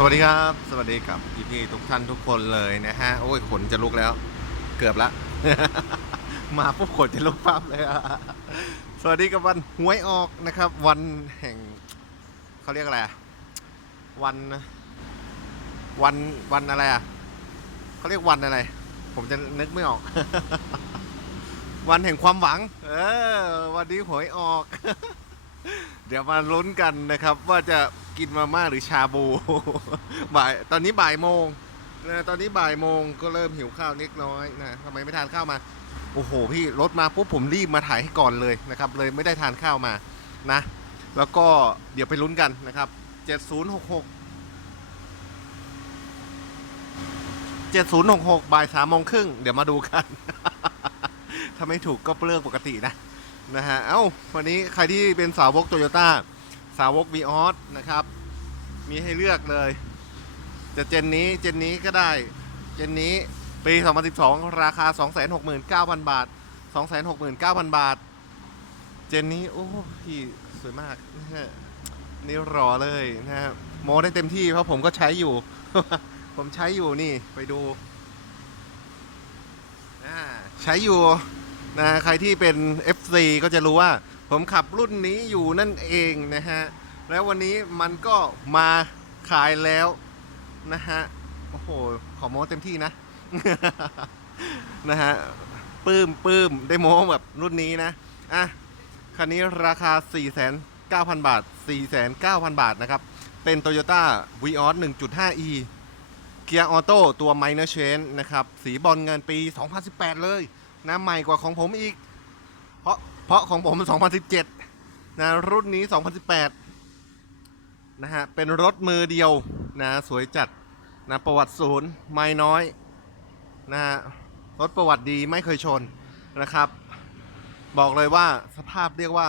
สวัสดีครับ สวัสดีกับพี่พี่ๆทุกท่านทุกคนเลยนะฮะ โอ้ยขนจะลุกแล้ว เกือบละ มาปุ๊บขนจะลุกปั๊บเลยอะสวัสดีกับวันหวยออกนะครับ วันแห่งเขาเรียกอะไรอะวัน วันวันอะไรอะเขาเรียกวันอะไร ผมจะนึกไม่ออก วันแห่งความหวัง เออ วันนี้หวยออก เดี๋ยวมาลุ้นกันนะครับ ว่าจะกินมาม่าหรือชาบู บ่ายตอนนี้บ่ายโมงนะตอนนี้บ่ายโมงก็เริ่มหิวข้าวเล็กน้อยนะทำไมไม่ทานข้าวมา โอ้โห พี่รถมาปุ๊บผมรีบมาถ่ายให้ก่อนเลยนะครับ เลยไม่ได้ทานข้าวมานะ แล้วก็เดี๋ยวไปลุ้นกันนะครับ 7066 7066บ่ายสามโมงครึ่งเดี๋ยวมาดูกัน ถ้าไม่ถูกก็เลือกปกตินะ นะฮะ เอ้า วันนี้ใครที่เป็นสาวกโตโยต้าสาวกวีออสนะครับ มีให้เลือกเลย จะเจนนี้เจนนี้ก็ได้ เจนนี้ปี 2012 ราคา 269,000 บาท 269,000 บาท เจนนี้ โอ้พี่สวยมากนะฮะนี่รอเลยนะฮะโมได้เต็มที่เพราะผมก็ใช้อยู่ ผมใช้อยู่นี่ไปดูใช้อยู่ นะใครที่เป็น FC ก็จะรู้ว่า ผมขับรุ่นนี้อยู่นั่นเองนะฮะ แล้ววันนี้มันก็มาขายแล้วนะฮะ โอ้โห ขอโม้เต็มที่นะ นะฮะปื้มปื้มได้โม้แบบรุ่นนี้นะ อะ คันนี้ราคา 4,900บาท 4,900 บาทนะครับ เป็น Toyota Vios 1.5e เกียร์ออโต้ตัว Minor Change นะครับ สีบอลเงินปี 2018 เลย นะใหม่กว่าของผมอีก เพราะเพราะของผมมัน2017 นะรุ่นนี้ 2018 นะฮะ เป็นรถมือเดียวนะสวยจัดนะประวัติศูนย์ไม่น้อยนะฮะรถประวัติดีไม่เคยชนนะครับ บอกเลยว่าสภาพเรียกว่า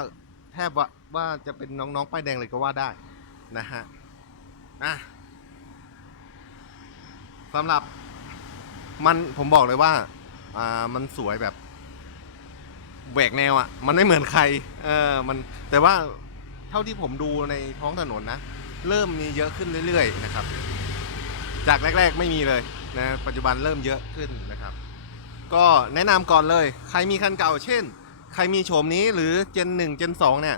แทบว่าว่าจะเป็นน้องๆป้ายแดงเลยก็ว่าได้นะฮะอะสำหรับมันผมบอกเลยว่า อ่ามันสวยแบบแหวกแนวอะ่ะ มันไม่เหมือนใคร เออมันแต่ว่าเท่าที่ผมดูในท้องถนนนะ เริ่มมีเยอะขึ้นเรื่อยๆนะครับ จากแรก ๆ ไม่มีเลยนะปัจจุบันเริ่มเยอะขึ้นนะครับ ก็แนะนำก่อนเลย ใครมีคันเก่า เช่น ใครมีโฉมนี้หรือเจน1เจน2เนี่ย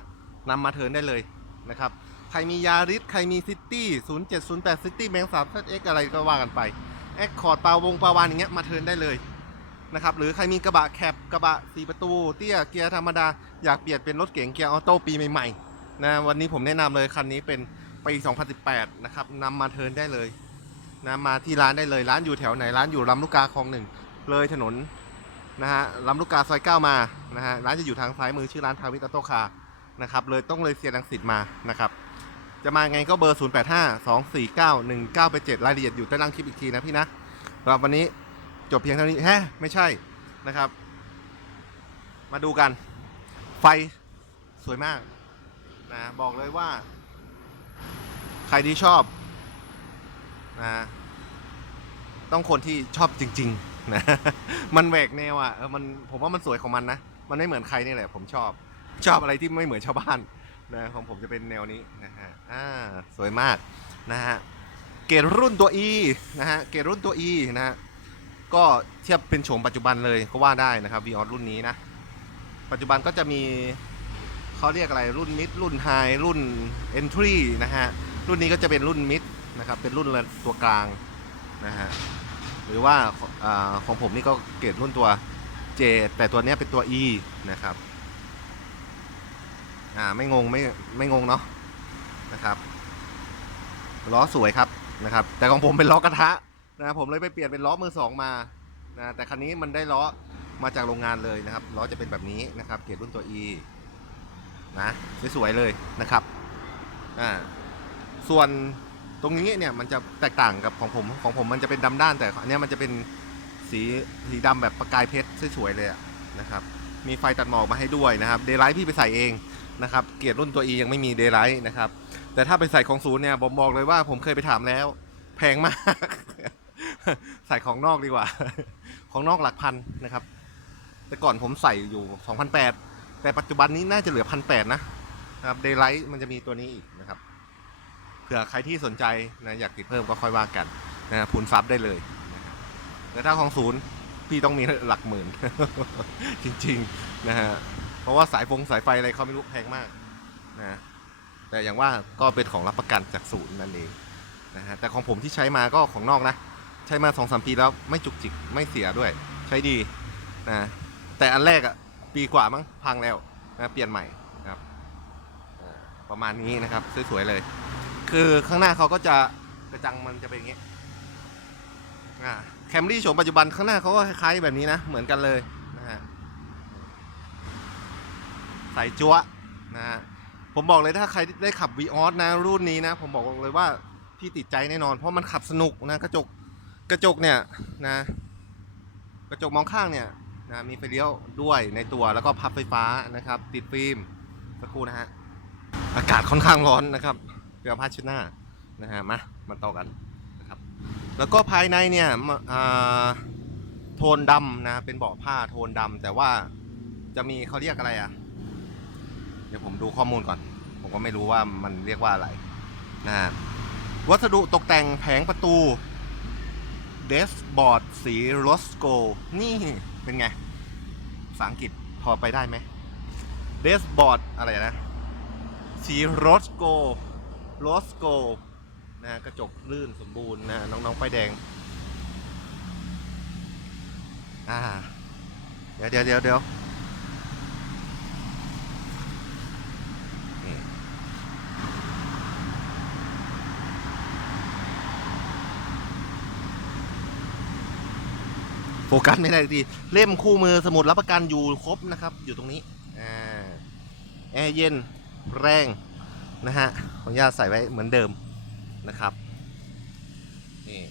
นำมาเทินได้เลยนะครับ ใครมียาริสใครมีซิตี้0708ซิตี้แมงสามเอ็กอะไรก็ว่ากันไปแอคคอร์ดปาวงปาวานอย่างเงี้ยมาเทินได้เลย นะครับหรือใครมีกระบะแคปกระบะ4ประตูเตี้ยเกียร์ธรรมดา อยากเปลี่ยนเป็นรถเก๋งเกียร์ออโต้ปีใหม่ๆนะวันนี้ผมแนะนำเลยคันนี้เป็นปี 2018 นะครับนำมาเทินได้เลยนะมาที่ร้านได้เลยร้านอยู่แถวไหนร้านอยู่ลำลูกกาคลองหนึ่งเลยถนนนะฮะลำลูกกาซอยเก้ามานะฮะร้านจะอยู่ทางซ้ายมือชื่อร้านทาวิตอโตคานะครับเลยต้องเลยเซียรังสิตมานะครับจะมาไงก็เบอร์ 0 8 5 2 4 9 1 9 8 7รายละเอียดอยู่ใต้ล่างคลิปอีกทีนะพี่นะสำหรับวันนี้ จบเพียงเท่านี้แฮะไม่ใช่นะครับ มาดูกัน ไฟสวยมากนะบอกเลยว่า ใครที่ชอบนะต้องคนที่ชอบจริงๆนะมันแหวกแนวอะมันผมว่ามันสวยของมันนะ มันไม่เหมือนใครนี่แหละ ผมชอบชอบอะไรที่ไม่เหมือนชาวบ้านนะของผมจะเป็นแนวนี้นะฮะอ่าสวยมากนะฮะเกรดรุ่นตัว E นะฮะเกรดรุ่นตัว E นะฮะ ก็เทียบเป็นโฉมปัจจุบันเลยก็ว่าได้นะครับ v ีออรุ่นนี้นะ ปัจจุบันก็จะมีเขาเรียกอะไรรุ่นมิดรุ่นไฮรุ่น Entry นะฮะ รุ่นนี้ก็จะเป็นรุ่นมิดนะครับ เป็นรุ่นตัวกลางนะฮะ หรือว่าอของผมนี่ก็เกรดรุ่นตัว J แต่ตัวนี้เป็นตัว E นะครับ อ่าไม่งงไม่ไม่งงเนาะนะครับล้อสวยครับนะครับ แต่ของผมเป็นล้อกระทะ นะผมเลยไปเปลี่ยนเป็นล้อมือสองมานะแต่คันนี้มันได้ล้อมาจากโรงงานเลยนะครับล้อจะเป็นแบบนี้นะครับ เกรดรุ่นตัว E นะสวยๆเลยนะครับอ่าส่วนตรงนี้เนี่ยมันจะแตกต่างกับของผมของผมมันจะเป็นดำด้านแต่อันนี้มันจะเป็นสีสีดำแบบประกายเพชรสวยๆเลยนะครับมีไฟตัดหมอกมาให้ด้วยนะครับเดย์ไลท์พี่ไปใส่เองนะครับเกียร์รุ่นตัว E ยังไม่มีเดย์ไลท์นะครับแต่ถ้าไปใส่ของศูนย์เนี่ยผมบอกเลยว่าผมเคยไปถามแล้ว แพงมาก ใส่ของนอกดีกว่า ของนอกหลักพันนะครับ แต่ก่อนผมใส่อยู่ 2,800 แต่ปัจจุบันนี้น่าจะเหลือ 1,800 นะนะครับเดย์ไลท์มันจะมีตัวนี้อีกนะครับใคผื่อใครที่สนใจนะอยากติดเพิ่มก็ค่อยว่ากันนะพูนฟับได้เลยนะฮะแต่ถ้าของศูนย์พี่ต้องมีหลักหมื่น จริงๆนะฮะเพราะว่าสายฟงสายไฟอะไรเขาไม่รู้แพงมากนะแต่อย่างว่าก็เป็นของรับประกันจากศูนย์นั่นเองนะฮะแต่ของผมที่ใช้มาก็ของนอกนะ ใช้มาสองสามปีแล้วไม่จุกจิกไม่เสียด้วย ใช้ดีนะแต่อันแรกอะปีกว่ามั้งพังแล้วนะเปลี่ยนใหม่นะครับประมาณนี้นะครับสวยๆเลย คือข้างหน้าเขาก็จะกระจังมันจะเป็นอย่างงี้แคมรี่โฉมปัจจุบันข้างหน้าเขาก็คล้ายๆแบบนี้นะ เหมือนกันเลยนะฮะใส่จั๊วนะฮะผมบอกเลยถ้าใครได้ขับ v ีออสนะรุ่นนี้นะ ผมบอกเลยว่าพี่ติดใจแน่นอน เพราะมันขับสนุกนะกระจก กระจกเนี่ยนะ กระจกมองข้างเนี่ยนะมีไฟเลี้ยวด้วยในตัวแล้วก็พับไฟฟ้านะครับ ติดฟิล์มสักครู่นะฮะอากาศค่อนข้างร้อนนะครับเปลี่ยนผ้าชุดหน้านะฮะมามาต่อกันนะครับ แล้วก็ภายในเนี่ยโทนดำนะเป็นเบาะผ้าโทนดำแต่ว่าจะมีเขาเรียกอะไรอะ เดี๋ยวผมดูข้อมูลก่อน ผมก็ไม่รู้ว่ามันเรียกว่าอะไรนะวัสดุตกแต่งแผงประตู เดสบอร์ดสีโรสโกนี่เป็นไงภาษาอังกฤษพอไปได้ไหมเดสบอร์ดอะไรนะสีโรสโกโรสโกนะกระจกลื่นสมบูรณ์นะน้องๆไฟแดงอ่าเดี๋ยวเดี๋ยวเดี๋ยวเดี๋ยวนี่โฟกัสไม่ได้ทีเล่มคู่มือสมุดรับประกันอยู่ครบนะครับ อยู่ตรงนี้อ่าแอร์เย็นแรงนะฮะขออนุญาตใส่ไว้เหมือนเดิมนะครับนี่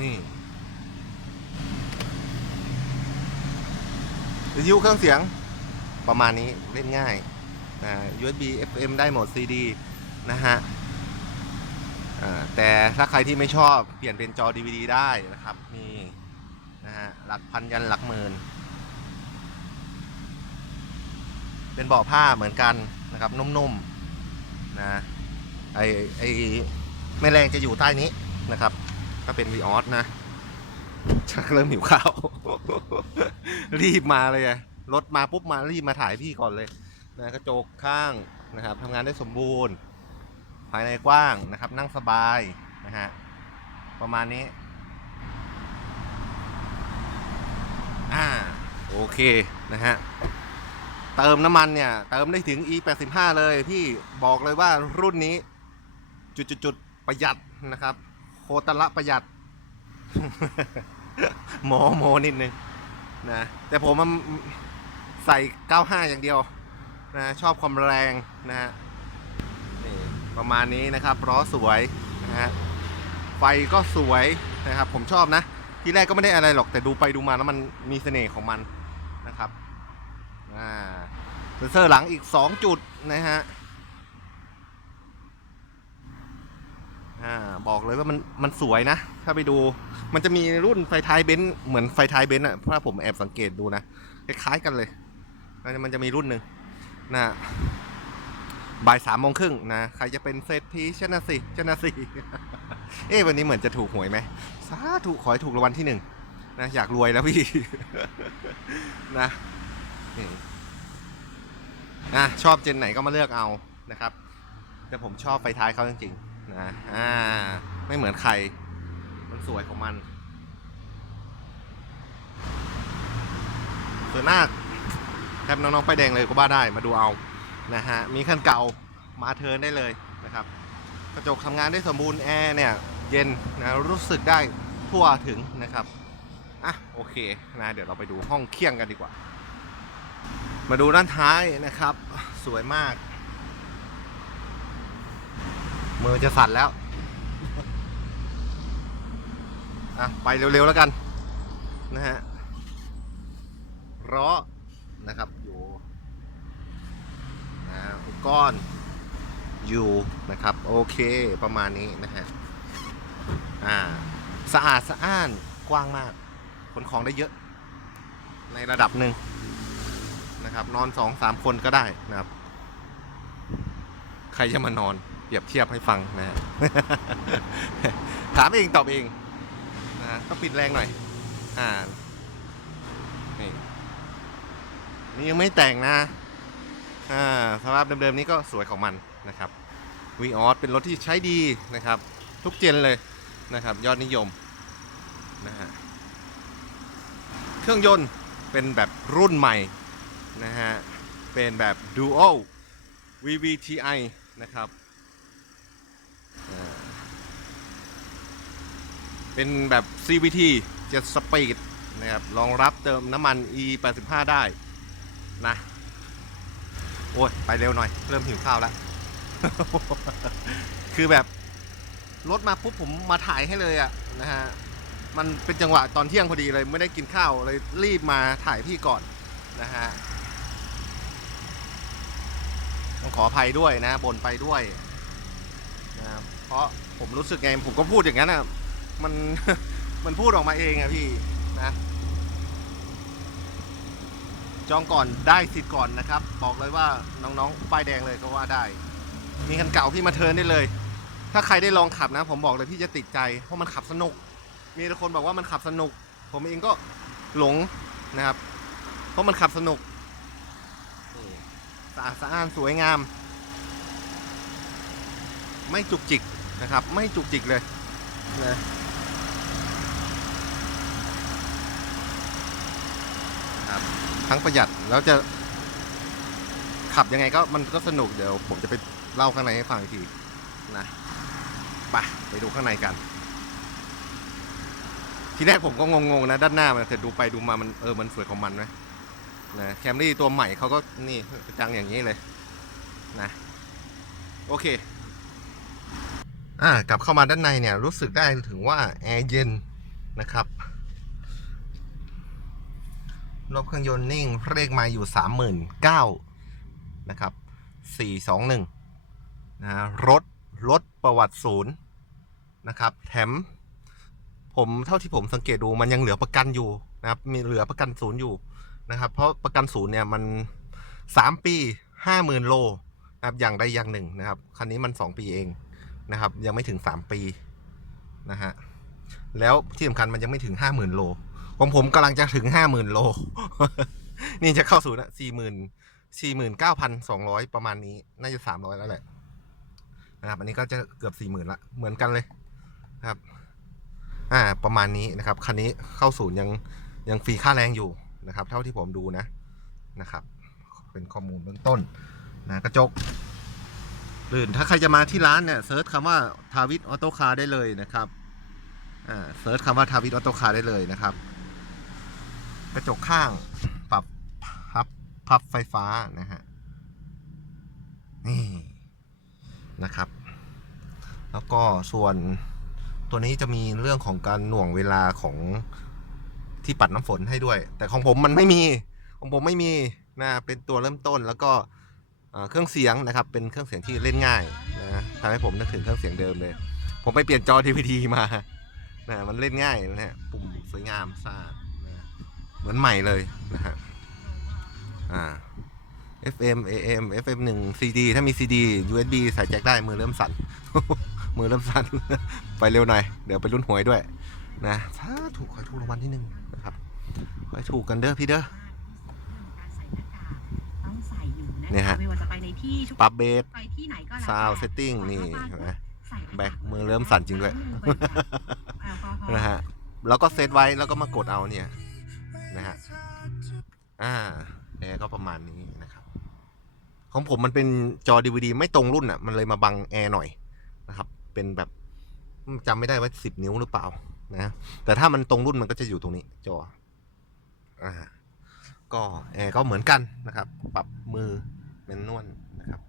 นี่วิทยุเครื่องเสียงประมาณนี้เล่นง่ายนะ USB FM ได้หมด CD นะฮะ แต่ถ้าใครที่ไม่ชอบเปลี่ยนเป็นจอ DVD ได้นะครับนี่นะฮะหลักพันยันหลักหมื่นเป็นเบาะผ้าเหมือนกันนะครับนุ่มๆนะไอไอแม่แรงจะอยู่ใต้นี้นะครับถ้าเป็นวีออสนะชักเริ่มหิวข้าว รีบมาเลยรถมาปุ๊บมารีบมาถ่ายพี่ก่อนเลยนะกระจกข้างนะครับทำงานได้สมบูรณ์ ภายในกว้างนะครับ นั่งสบายนะฮะประมาณนี้ อ่า โอเค นะฮะ เติมน้ำมันเนี่ย เติมได้ถึง e 8 5เลยพี่บอกเลยว่ารุ่นนี้ จุดๆประหยัดนะครับ โคตรละประหยัดโมโมนิดนึงนะ แต่ผมมันใส่ 95 อย่างเดียวนะ ชอบความแรงนะฮะ ประมาณนี้นะครับล้อสวยนะฮะไฟก็สวยนะครับผมชอบนะ ที่แรกก็ไม่ได้อะไรหรอกแต่ดูไปดูมาแล้วมันมีเสน่ห์ของมันนะครับอ่าเซนเซอร์หลังอีก 2 จุดนะฮะอ่าบอกเลยว่ามันมันสวยนะ ถ้าไปดูมันจะมีรุ่นไฟท้ายเบนซ์เหมือนไฟท้ายเบนซ์อะเพราะผมแอบสังเกตดูนะคล้ายๆกันเลยแล้วมันจะมีรุ่นหนึ่งนะ บ่ายสามโมงครึ่งนะ ใครจะเป็นเศรษฐีชนะสิชนะสิเอ๊ะวันนี้เหมือนจะถูกหวยไหมสาธุขอให้ถูกรางวัลที่หนึ่งนะอยากรวยแล้วพี่นะนี่อะชอบเจนไหนก็มาเลือกเอานะครับ แต่ผมชอบไฟท้ายเขาจริงๆนะอ่าไม่เหมือนใคร มันสวยของมันส่วนหน้าแทบน้องๆไฟแดงเลยก็บ้าได้มาดูเอา นะฮะมีคันเก่ามาเทินได้เลยนะครับ กระจกทำงานได้สมบูรณ์แอร์เนี่ยเย็นนะรู้สึกได้ทั่วถึงนะครับอะโอเคนะเดี๋ยวเราไปดูห้องเคี่ยงกันดีกว่า มาดูด้านท้ายนะครับ สวยมาก มือจะสั่นแล้วอะไปเร็วๆแล้วกันนะฮะล้อนะครับ ก้อนอยู่นะครับ โอเคประมาณนี้นะฮะอ่าสะอาดสะอ้านกว้างมากขนของได้เยอะ ในระดับหนึ่งนะครับ นอนสองสามคนก็ได้นะครับ ใครจะมานอนเปรียบเทียบให้ฟังนะฮะถามเองตอบเองนะฮะต้องปิดแรงหน่อย อ่านี่นี่ยังไม่แต่งนะ อ่าสภาพเดิมๆนี้ก็สวยของมันนะครับวีออสเป็นรถที่ใช้ดีนะครับ ทุกเจนเลยนะครับ ยอดนิยมนะฮะเครื่องยนต์เป็นแบบรุ่นใหม่นะฮะเป็นแบบ Dual VVTi นะครับเป็นแบบ CVT 7 Speed นะครับรองรับเติมน้ำมัน E85 ได้นะ โอ้ยไปเร็วหน่อย เริ่มหิวข้าวแล้ว คือแบบ รถมาปุ๊บผมมาถ่ายให้เลยอะนะฮะ มันเป็นจังหวะตอนเที่ยงพอดีเลย ไม่ได้กินข้าวเลยรีบมาถ่ายพี่ก่อนนะฮะต้องขออภัยด้วยนะบ่นไปด้วยนะครับเพราะผมรู้สึกไงผมก็พูดอย่างนั้นอะมันมันพูดออกมาเองอะพี่นะ จองก่อนได้สิทธิ์ก่อนนะครับ บอกเลยว่าน้องๆป้ายแดงเลยก็ว่าได้ มีคันเก่าพี่มาเทินได้เลย ถ้าใครได้ลองขับนะ ผมบอกเลยพี่จะติดใจ เพราะมันขับสนุก มีแต่คนบอกว่ามันขับสนุก ผมเองก็หลงนะครับ เพราะมันขับสนุกสะอาดสะอ้านสวยงาม ไม่จุกจิกนะครับ ไม่จุกจิกเลยนะนะครับ ทั้งประหยัดแล้วจะขับยังไงก็มันก็สนุกเดี๋ยว ผมจะไปเล่าข้างในให้ฟังอีกทีนะไปไปดูข้างในกัน ทีแรกผมก็งงๆนะด้านหน้ามันแต่ดูไปดูมามันเออมันสวยของมันไหมนะแคมรี่ตัวใหม่เขาก็นี่จังอย่างนี้เลยนะโอเคอ่ากลับเข้ามาด้านในเนี่ยรู้สึกได้ถึงว่าแอร์เย็นนะครับ รอบเครื่องยนต์นิ่งเลขมาอยู่สามหมื่นเก้านะครับสี่สองหนึ่งนะรถรถประวัติศูนย์นะครับ แถม ผมเท่าที่ผมสังเกตดูมันยังเหลือประกันอยู่นะครับ มีเหลือประกันศูนย์อยู่นะครับ เพราะประกันศูนย์เนี่ยมันสามปีห้าหมื่นโลนะครับอย่างใดอย่างหนึ่งนะครับ คันนี้มันสองปีเองนะครับ ยังไม่ถึงสามปีนะฮะแล้วที่สำคัญมันยังไม่ถึงห้าหมื่นโล ของผมกำลังจะถึงห้าหมื่นโล นี่จะเข้าศูนะสี่หมื่นสี่หมื่นเก้าพันสองร้อยประมาณนี้ น่าจะสามร้อยแล้วแหละนะครับ อันนี้ก็จะเกือบสี่หมื่นละ เหมือนกันเลยนะครับ อ่า ประมาณนี้นะครับ คันนี้เข้าศูนย์ยังยังฟรีค่าแรงอยู่นะครับ เท่าที่ผมดูนะนะครับ เป็นข้อมูลเบื้องต้นนะกระจกลื่นถ้าใครจะมาที่ร้านเนี่ยเซิร์ชคำว่าทาวิทออโต้คาร์ได้เลยนะครับอ่าเซิร์ชคำว่าทาวิทออโต้คาร์ได้เลยนะครับ กระจกข้างปรับพับพับไฟฟ้านะฮะ นี่นะครับ แล้วก็ส่วนตัวนี้จะมีเรื่องของการหน่วงเวลาของที่ปัดน้ำฝนให้ด้วย แต่ของผมมันไม่มี ของผมไม่มีนะเป็นตัวเริ่มต้นแล้วก็เครื่องเสียงนะครับ เป็นเครื่องเสียงที่เล่นง่ายนะทำให้ผมนึกถึงเครื่องเสียงเดิมเลย ผมไปเปลี่ยนจอ DVD มานะมันเล่นง่ายนะฮะปุ่มสวยงามสะอาดนะ เหมือนใหม่เลยนะฮะอ่า FM AM FM 1 CD ถ้ามี CD USB ใส่แจ็คได้มือเริ่มสั่น มือเริ่มสั่น ไปเร็วหน่อย เดี๋ยวไปรุ่นหวยด้วย นะถ้าถูกขอให้ถูกรางวัลที่หนึ่งนะครับขอให้ถูกกันเด้อพี่เด้อต้องใส่อยู่นะเนี่ยฮะไม่ว่าจะไปในที่ชุกปรับเบสไปที่ไหนก็แล้วซาวแต่เซตติ้งถอดนี่เข้าไปเห็นไหมใส่หน้าแบ็คกากมือเริ่มสั่นจริงด้วยล้ามือบ่อยๆแอลกอฮอล์นะฮะแล้วก็เซตไว้แล้วก็มากดเอาเนี่ย นะฮะอ่าแอร์ก็ประมาณนี้นะครับ ของผมมันเป็นจอ DVD ไม่ตรงรุ่นอะ มันเลยมาบังแอร์หน่อยนะครับ เป็นแบบจำไม่ได้ว่าสิบนิ้วหรือเปล่านะแต่ถ้ามันตรงรุ่นมันก็จะอยู่ตรงนี้จออ่าก็แอร์ก็เหมือนกันนะครับ ปรับมือแมนนวลนะครับ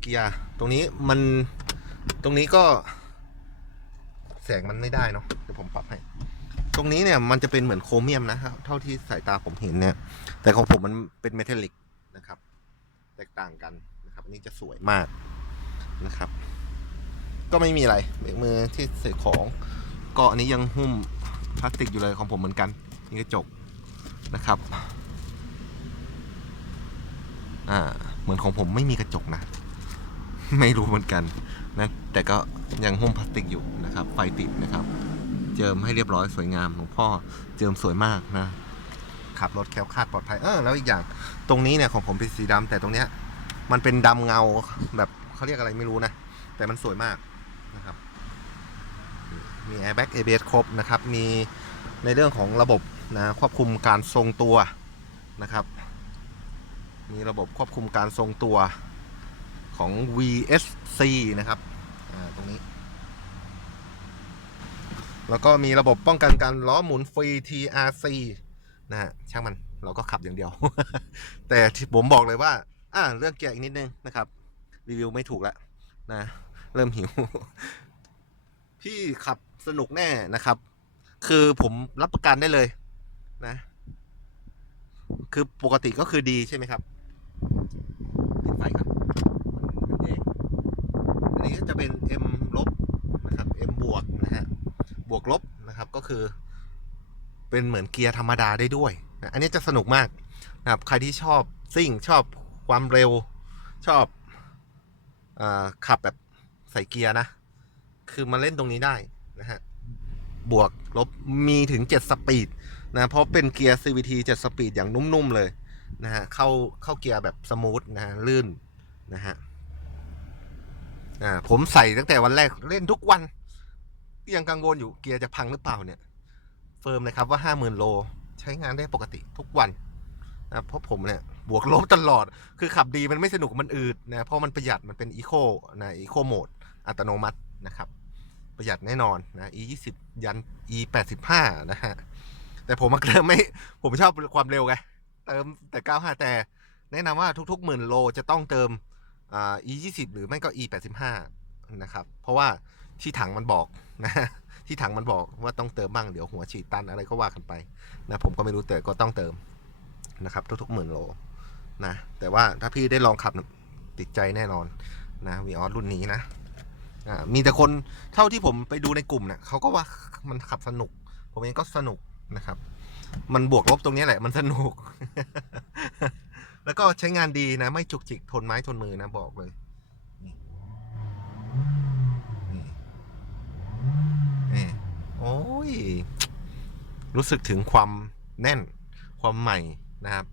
เกียร์ตรงนี้มันตรงนี้ก็ แสงมันไม่ได้เนาะเดี๋ยวผมปรับให้ ตรงนี้เนี่ยมันจะเป็นเหมือนโครเมียมนะครับ เท่าที่สายตาผมเห็นเนี่ย แต่ของผมมันเป็นเมทัลลิกนะครับ แตกต่างกันนะครับอันนี้จะสวยมากนะครับ ก็ไม่มีอะไรเบรกมือที่ใส่ของ ก็อันนี้ยังหุ้มพลาสติกอยู่เลยของผมเหมือนกันนี่กระจกนะครับอ่าเหมือนของผมไม่มีกระจกนะ ไม่รู้เหมือนกันนะแต่ก็ยังหุ้มพลาสติกอยู่นะครับ ไฟติดนะครับ จิมให้เรียบร้อยสวยงามหลวงพ่อเจิมสวยมากนะขับรถแคล้วคลาดปลอดภัยเออแล้วอีกอย่างตรงนี้เนี่ยของผมเป็นสีดำแต่ตรงเนี้ยมันเป็นดำเงาแบบเขาเรียกอะไรไม่รู้นะ แต่มันสวยมากนะครับ มี airbag ABS ครบนะครับ มีในเรื่องของระบบนะควบคุมการทรงตัวนะครับ มีระบบควบคุมการทรงตัวของ VSC นะครับตรงนี้ แล้วก็มีระบบป้องกันการล้อหมุนฟรี TRC นะฮะช่างมันเราก็ขับอย่างเดียว แต่ผมบอกเลยว่าอ่าเรื่องเกียร์อีกนิดนึงนะครับ รีวิวไม่ถูกล้วนะ เริ่มหิว พี่ขับสนุกแน่นะครับ คือผมรับประกันได้เลยนะ คือปกติก็คือดีใช่ไหมครับปิดไฟก่อนมันมันแยงอันนี้ก็จะเป็น M ลบนะครับ M บวกนะฮะ บวกลบนะครับก็คือ เป็นเหมือนเกียร์ธรรมดาได้ด้วยนะอันนี้จะสนุกมากนะครับใครที่ชอบซิ่งชอบความเร็วชอบอขับแบบใส่เกียร์นะ คือมาเล่นตรงนี้ได้นะฮะบวกลบมีถึง 7 สปีดนะเพราะเป็นเกียร์ CVT 7 สปีดอย่างนุ่มๆเลยนะฮะเข้าเข้าเกียร์แบบสมูทนะฮะลื่นนะฮะอ่าผมใส่ตั้งแต่วันแรกเล่นทุกวัน ยังกังวลอยู่เกียร์จะพังหรือเปล่าเนี่ย เฟิร์มเลยครับว่า 50,000 โล ใช้งานได้ปกติทุกวันนะเพราะผมเนี่ย บวกลบตลอด คือขับดีมันไม่สนุกมันอืดนะเพราะมันประหยัดมันเป็นอีโคนะอีโคโหมดอัตโนมัตินะครับ ประหยัดแน่นอนนะ e 2 0ยัน e 8 5นะฮะแต่ผมมาเติมไม่ผมชอบความเร็วไงเติมแต่ 95 แต่ แนะนำว่าทุกๆหมื่นโลจะต้องเติมอ่า e 2 0หรือไม่ก็ e 8 5นะครับ เพราะว่าที่ถังมันบอก นะที่ถังมันบอกว่าต้องเติมบ้างเดี๋ยวหัวฉีดตันอะไรก็ว่ากันไปนะผมก็ไม่รู้แต่ก็ต้องเติมนะครับ ทุกๆหมื่นโลนะแต่ว่าถ้าพี่ได้ลองขับติดใจแน่นอนนะวีออสรุ่นนี้นะอ่ามีแต่คนเท่าที่ผมไปดูในกลุ่มเนี่ยเขาก็ว่ามันขับสนุก ผมเองก็สนุกนะครับ มันบวกลบตรงนี้แหละ มันสนุก แล้วก็ใช้งานดีนะ ไม่จุกจิกทนไม้ทนมือนะบอกเลยนี่นี่นี่ โอ้ย รู้สึกถึงความแน่นความใหม่นะครับ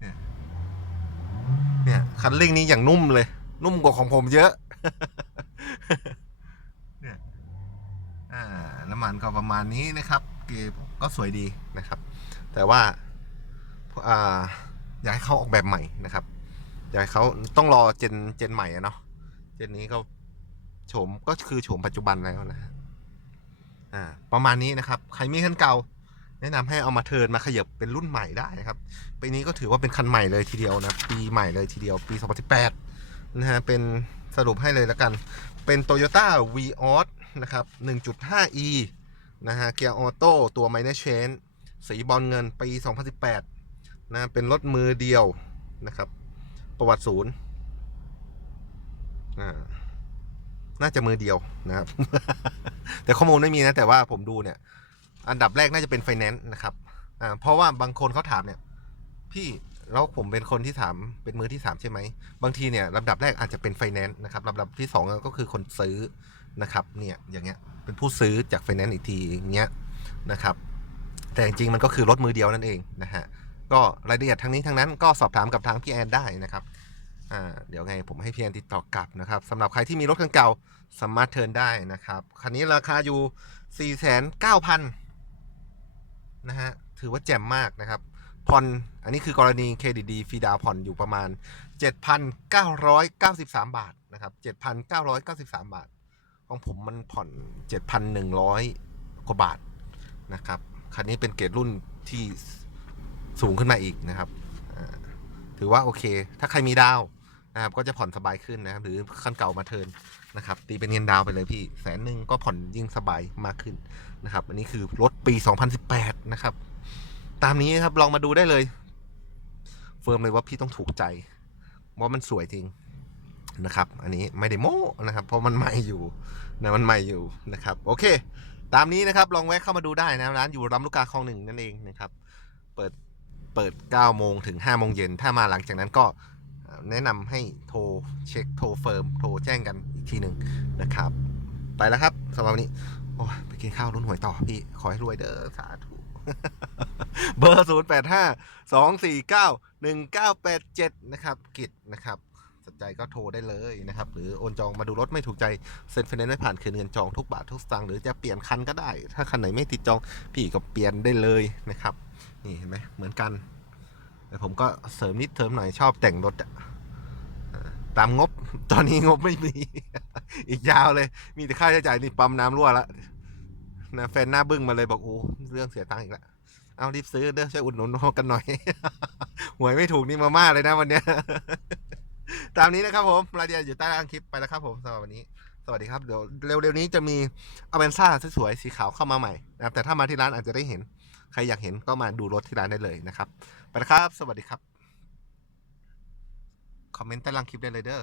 เนี่ยเนี่ย คันเร่งนี้อย่างนุ่มเลย นุ่มกว่าของผมเยอะ เนี่ยอ่าน้ำมันก็ประมาณนี้นะครับ เกรก็สวยดีนะครับ แต่ว่าอ่าอยากให้เขาออกแบบใหม่นะครับอยากให้เขาต้องรอเจนเจนใหม่อะเนาะเจนนี้ก็โฉมก็คือโฉมปัจจุบันแล้วนะ อ่าประมาณนี้นะครับ ใครมีคันเก่า แนะนำให้เอามาเทินมาขยับเป็นรุ่นใหม่ได้นะครับปีนี้ก็ถือว่าเป็นคันใหม่เลยทีเดียวนะปีใหม่เลยทีเดียวปี 2018นะฮะเป็นสรุปให้เลยแล้วกัน เป็น Toyota v ีออสนะครับ 1.5e นะฮะเกียร์ออโต้ตัว Minor c h a n สีบอลเงินปี 2018นะเป็นรถมือเดียวนะครับ ประวัติศูนย์อ่า น่าจะมือเดียวนะครับ แต่ข้อมูลไม่มีนะ แต่ว่าผมดูเนี่ย อันดับแรกน่าจะเป็นไฟแนนซ์นะครับอ่าเพราะว่าบางคนเขาถามเนี่ย พี่แล้วผมเป็นคนที่ถามเป็นมือที่สามใช่ไหม บางทีเนี่ยลำดับแรกอาจจะเป็นไฟแนนซ์นะครับลำดับที่สองก็คือคนซื้อนะครับ เนี่ยอย่างเงี้ยเป็นผู้ซื้อจากไฟแนนซ์อีกทีอย่างเงี้ยนะครับ แต่จริงๆมันก็คือรถมือเดียวนั่นเองนะฮะก็รายละเอียดทั้งนี้ทั้งนั้นก็สอบถามกับทางพี่แอนได้นะครับ อ่าเดี๋ยวไงผมให้พี่แอนติดต่อกลับนะครับสำหรับใครที่มีรถคันเก่าสามารถเทิร์นได้นะครับ คันนี้ราคาอยู่ 4 9 0 0 0นะฮะ ถือว่าแจ่มมากนะครับ ผ่อน อันนี้คือกรณีเครดิตดีฟีดาผ่อนอยู่ประมาณ 7,993 บาทนะครับ 7,993 บาท ของผมมันผ่อน 7,100 กว่าบาทนะครับ คันนี้เป็นเกรดรุ่นที่สูงขึ้นมาอีกนะครับ ถือว่าโอเค ถ้าใครมีดาว นะครับก็จะผ่อนสบายขึ้นนะครับหรือคันเก่ามาเทินนะครับตีเป็นเงินดาวไปเลยพี่แสนหนึ่งก็ผ่อนยิ่งสบายมากขึ้นนะครับ อันนี้คือรถปี 2018 นะครับ ตามนี้ครับลองมาดูได้เลย เฟิร์มเลยว่าพี่ต้องถูกใจว่ามันสวยจริงนะครับ อันนี้ไม่ได้โม้นะครับ เพราะมันใหม่อยู่นะมันใหม่อยู่นะครับ โอเค ตามนี้นะครับลองแวะเข้ามาดูได้นะร้านอยู่ลำลูกกาคลองหนึ่งนั่นเองนะครับ เปิดเปิด9โมงถึง5โมงเย็นถ้ามาหลังจากนั้นก็ แนะนำให้โทรเช็คโทรเฟิร์มโทรแจ้งกันอีกทีหนึ่งนะครับ ไปแล้วครับสำหรับวันนี้ โอ้ไปกินข้าวรุ่นหวยต่อพี่ ขอให้รวยเด้อสาธุเบอร์ศูนย์แปดห้าสองสี่เก้าหนึ่งเก้าแปดเจ็ดนะครับกิจนะครับสนใจก็โทรได้เลยนะครับ หรือโอนจองมาดูรถไม่ถูกใจเซ็นไฟแนนซ์ไม่ผ่านคืนเงินจองทุกบาททุกสตางค์หรือจะเปลี่ยนคันก็ได้ ถ้าคันไหนไม่ติดจองพี่ก็เปลี่ยนได้เลยนะครับ นี่เห็นไหมเหมือนกัน แต่ผมก็เสริมนิดเสริมหน่อยชอบแต่งรถอะตามงบตอนนี้งบไม่มี อีกยาวเลย มีแต่ค่าใช้จ่ายนี่ปั๊มน้ำรั่วละนะแฟนหน้าบึ้งมาเลยบอกโอ้เรื่องเสียตังค์อีกแล้วเอารีบซื้อเด้อช่วยอุดหนุนกันหน่อยหวยไม่ถูกนี่มาม่าเลยนะวันเนี้ยตามนี้นะครับผมรายละเอียดอยู่ใต้ล่างคลิปไปแล้วครับผมสำหรับวันนี้ สวัสดีครับเดี๋ยวเร็วๆนี้จะมีอเวนซ่าสวยๆสีขาวเข้ามาใหม่นะครับแต่ถ้ามาที่ร้านอาจจะได้เห็น ครอยากเห็นก็มาดูรถที่ร้านได้เลยนะครับ ไปครับ สวัสดีครับ คอมเมนต์ใต้ล่างคลิปได้เลยเด้อ